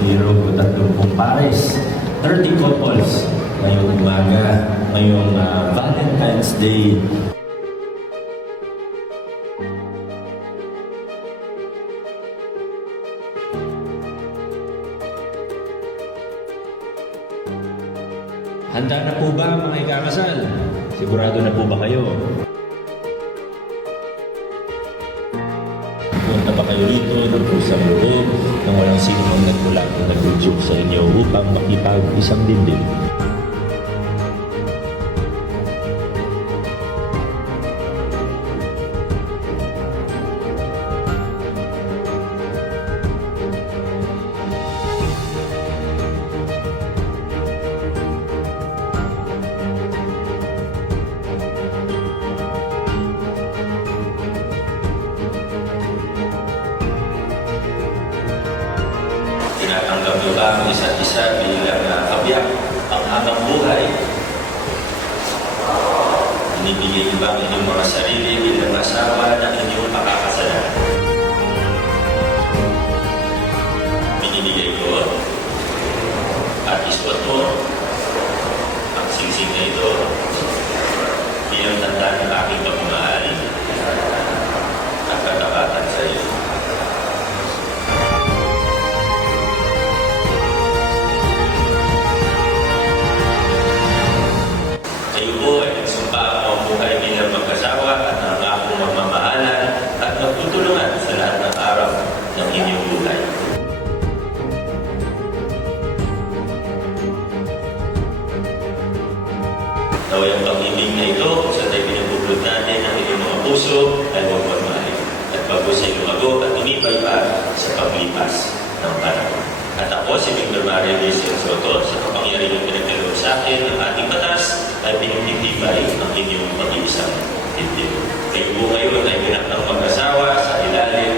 Biro, 30 pares, 30 couples ngayong umaga, ngayong Valentine's Day. Handa na po ba mga ikakasal? Sigurado na po ba kayo? Punta pa kayo rito, doon po sa loob, nang walang sino ang nagtulak o nag-joke sa inyo upang makipag-isang dibdib. Tinatanggap nyo ba ang isa't isa bilang kabiyak ang habang buhay? Binibigay nyo ba ang inyong mga sarili bilang asawa ng inyong pakakasalan? Binibigay ko at isuot mo ang singsing na ito bilang tanda ng aking pagmamahal at katapatan sa iyo. Kayo po ay nagsumpa ang buhay bilang mag-asawa at nangakong magmamahalan at magtutulungan sa lahat ng araw ng inyong buhay. Naway ang pag-ibig na ito sa tayo pinagbublog natin ang inyong mga puso ay huwag magmahal at bago sa lumago at umibay pa sa paglipas ng panahon. At ako si Victor Mario Luisio Soto sa kapangyarihan ng pinagkaloob sa akin ng ating batas ay pinagtitibay ang inyong pag-iisang dibdib. Kayo po ngayon ay binaknang mag-asawa sa ilalim